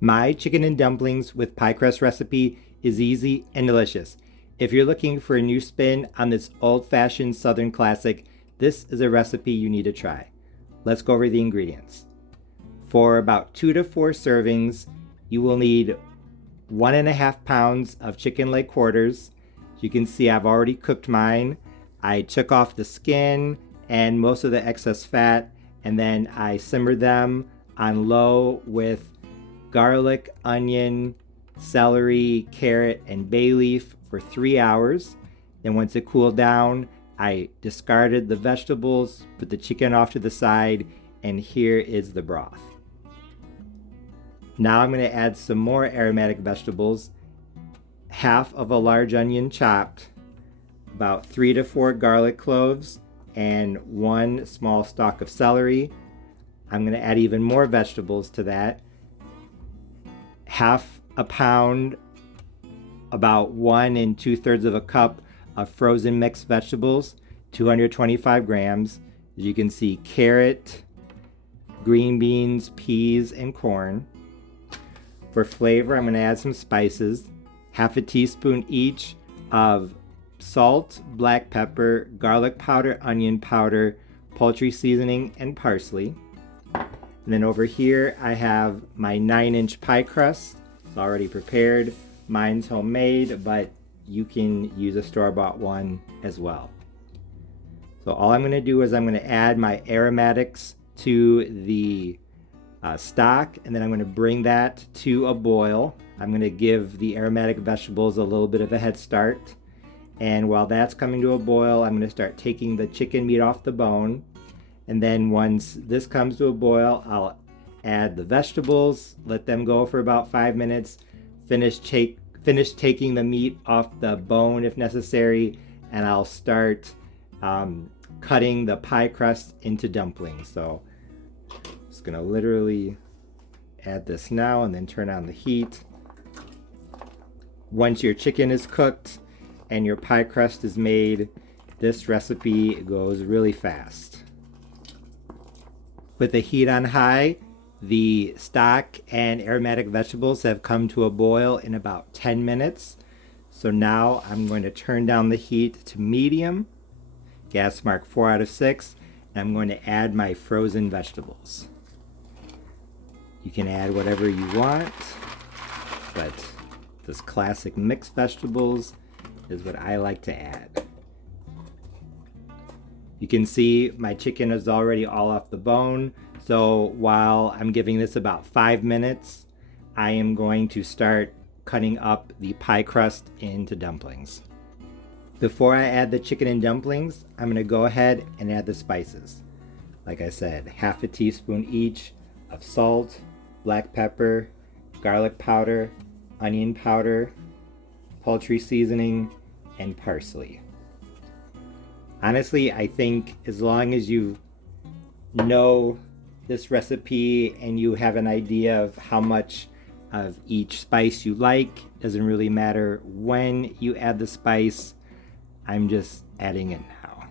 My chicken and dumplings with pie crust recipe is easy and delicious. If you're looking for a new spin on this old-fashioned Southern classic, this is a recipe you need to try. Let's go over the ingredients. For about 2 to 4 servings, you will need 1.5 pounds of chicken leg quarters. As you can see, I've already cooked mine. I took off the skin and most of the excess fat, and then I simmered them on low with garlic, onion, celery, carrot, and bay leaf for 3 hours. Then once it cooled down, I discarded the vegetables, put the chicken off to the side, and here is the broth. Now I'm going to add some more aromatic vegetables. Half of a large onion chopped, about 3 to 4 garlic cloves, and 1 small stalk of celery. I'm going to add even more vegetables to that. Half a pound, about 1 2/3 of a cup of frozen mixed vegetables, 225 grams. As you can see, carrot, green beans, peas, and corn. For flavor, I'm going to add some spices, half a teaspoon each of salt, black pepper, garlic powder, onion powder, poultry seasoning, and parsley. And then over here, I have my 9-inch pie crust. It's already prepared. Mine's homemade, but you can use a store-bought one as well. So all I'm going to do is I'm going to add my aromatics to the stock, and then I'm going to bring that to a boil. I'm going to give the aromatic vegetables a little bit of a head start. And while that's coming to a boil, I'm going to start taking the chicken meat off the bone. And then once this comes to a boil, I'll add the vegetables, let them go for about 5 minutes, finish taking the meat off the bone if necessary, and I'll start cutting the pie crust into dumplings. So just gonna literally add this now and then turn on the heat. Once your chicken is cooked and your pie crust is made, this recipe goes really fast. With the heat on high, the stock and aromatic vegetables have come to a boil in about 10 minutes. So now I'm going to turn down the heat to medium, gas mark 4 out of 6, and I'm going to add my frozen vegetables. You can add whatever you want, but this classic mixed vegetables is what I like to add. You can see my chicken is already all off the bone. So while I'm giving this about 5 minutes, I am going to start cutting up the pie crust into dumplings. Before I add the chicken and dumplings, I'm going to go ahead and add the spices. Like I said, half a teaspoon each of salt, black pepper, garlic powder, onion powder, poultry seasoning, and parsley. Honestly, I think as long as you know this recipe and you have an idea of how much of each spice you like, doesn't really matter when you add the spice. I'm just adding it now.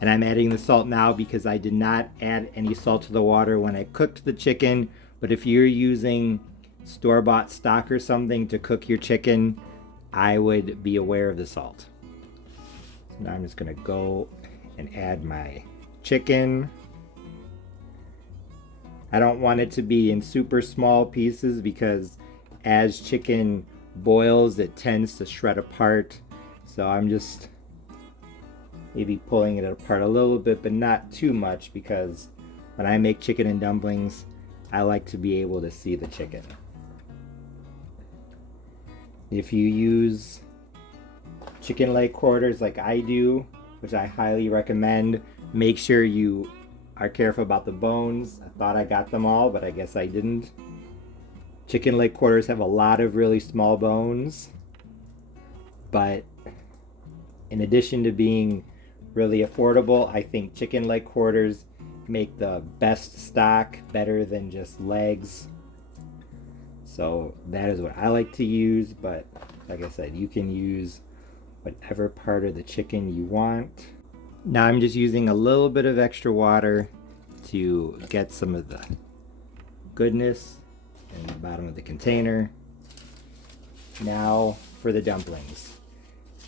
And I'm adding the salt now because I did not add any salt to the water when I cooked the chicken. But if you're using store-bought stock or something to cook your chicken, I would be aware of the salt. So now I'm just gonna go and add my chicken. I don't want it to be in super small pieces because as chicken boils, it tends to shred apart. So I'm just maybe pulling it apart a little bit, but not too much, because when I make chicken and dumplings, I like to be able to see the chicken. If you use chicken leg quarters like I do, which I highly recommend, make sure you are careful about the bones. I thought I got them all, but I guess I didn't. Chicken leg quarters have a lot of really small bones, but in addition to being really affordable, I think chicken leg quarters make the best stock, better than just legs. So that is what I like to use, but like I said, you can use whatever part of the chicken you want. Now I'm just using a little bit of extra water to get some of the goodness in the bottom of the container. Now for the dumplings.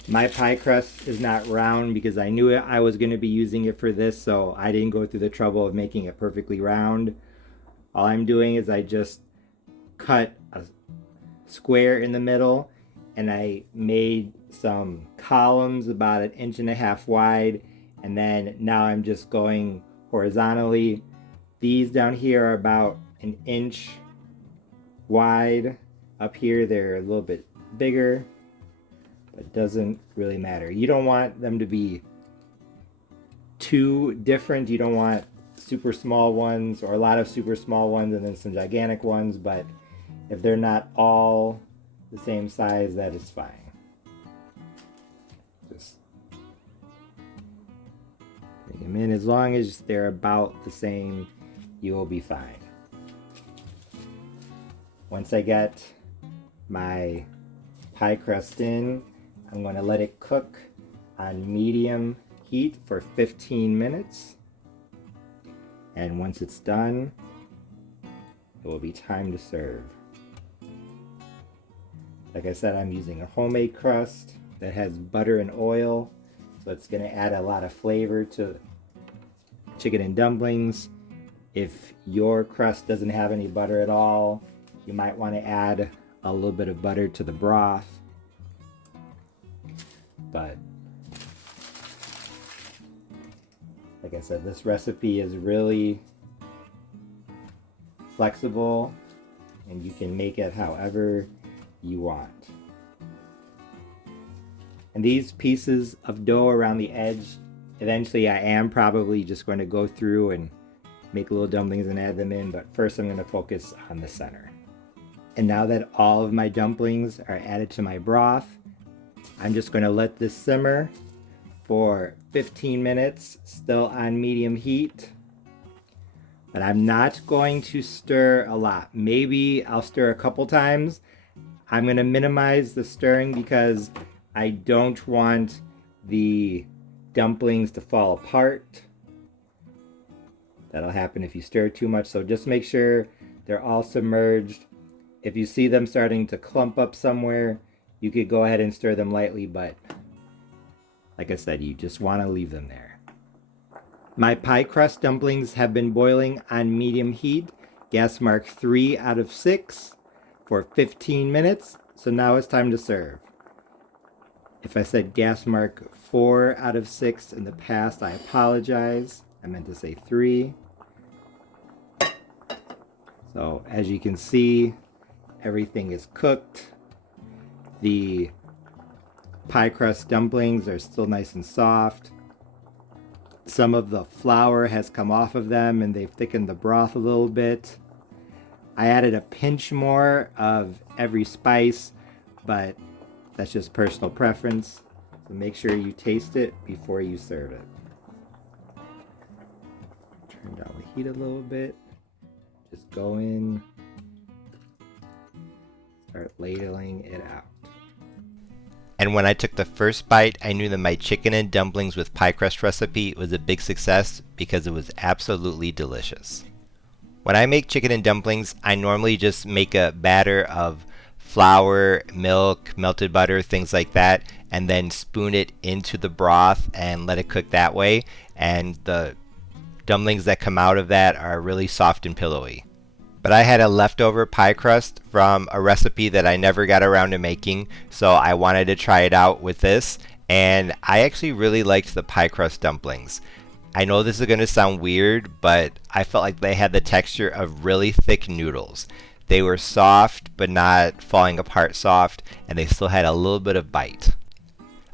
My pie crust is not round because I knew I was going to be using it for this, so I didn't go through the trouble of making it perfectly round. All I'm doing is I just cut a square in the middle, and I made some columns about 1.5 inches wide, and then now I'm just going horizontally. These down here are about 1 inch wide. Up here they're a little bit bigger, but it doesn't really matter. You don't want them to be too different. You don't want super small ones or a lot of super small ones and then some gigantic ones, but if they're not all the same size, that is fine. Just bring them in. As long as they're about the same, you will be fine. Once I get my pie crust in, I'm going to let it cook on medium heat for 15 minutes. And once it's done, it will be time to serve. Like I said, I'm using a homemade crust that has butter and oil, so it's going to add a lot of flavor to chicken and dumplings. If your crust doesn't have any butter at all, you might want to add a little bit of butter to the broth. But like I said, this recipe is really flexible and you can make it however you want. And these pieces of dough around the edge, eventually I am probably just going to go through and make little dumplings and add them in, but first I'm going to focus on the center. And now that all of my dumplings are added to my broth, I'm just going to let this simmer for 15 minutes, still on medium heat. But I'm not going to stir a lot. Maybe I'll stir a couple times. I'm going to minimize the stirring because I don't want the dumplings to fall apart. That'll happen if you stir too much, so just make sure they're all submerged. If you see them starting to clump up somewhere, you could go ahead and stir them lightly, but like I said, you just want to leave them there. My pie crust dumplings have been boiling on medium heat, gas mark 3 out of 6 for 15 minutes, so now it's time to serve. If I said gas mark 4 out of 6 in the past, I apologize. I meant to say 3. So as you can see, everything is cooked. The pie crust dumplings are still nice and soft. Some of the flour has come off of them and they've thickened the broth a little bit. I added a pinch more of every spice, but that's just personal preference. So make sure you taste it before you serve it. Turn down the heat a little bit. Just go in, start ladling it out. And when I took the first bite, I knew that my chicken and dumplings with pie crust recipe was a big success because it was absolutely delicious. When I make chicken and dumplings, I normally just make a batter of flour, milk, melted butter, things like that, and then spoon it into the broth and let it cook that way. And the dumplings that come out of that are really soft and pillowy. But I had a leftover pie crust from a recipe that I never got around to making, so I wanted to try it out with this, and I actually really liked the pie crust dumplings. I know this is going to sound weird, but I felt like they had the texture of really thick noodles. They were soft, but not falling apart soft, and they still had a little bit of bite.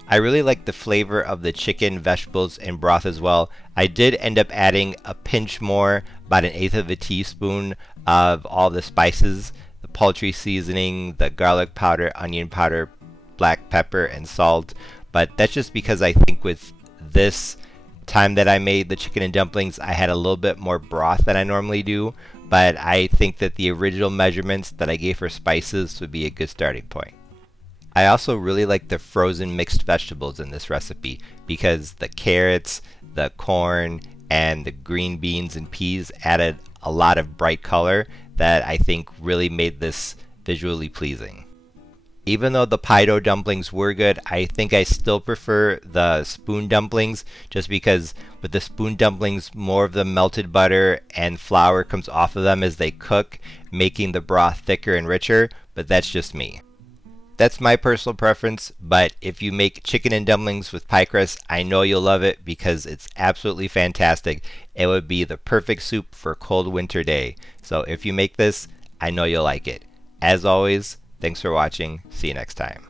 I really like the flavor of the chicken, vegetables, and broth as well. I did end up adding a pinch more, about 1/8 of a teaspoon of all the spices, the poultry seasoning, the garlic powder, onion powder, black pepper, and salt. But that's just because I think with this time that I made the chicken and dumplings, I had a little bit more broth than I normally do. But I think that the original measurements that I gave for spices would be a good starting point. I also really like the frozen mixed vegetables in this recipe because the carrots, the corn, and the green beans and peas added a lot of bright color that I think really made this visually pleasing. Even though the pie dough dumplings were good, I think I still prefer the spoon dumplings, just because with the spoon dumplings more of the melted butter and flour comes off of them as they cook, making the broth thicker and richer, but that's just me. That's my personal preference, but if you make chicken and dumplings with pie crust, I know you'll love it because it's absolutely fantastic. It would be the perfect soup for a cold winter day. So if you make this, I know you'll like it. As always, thanks for watching. See you next time.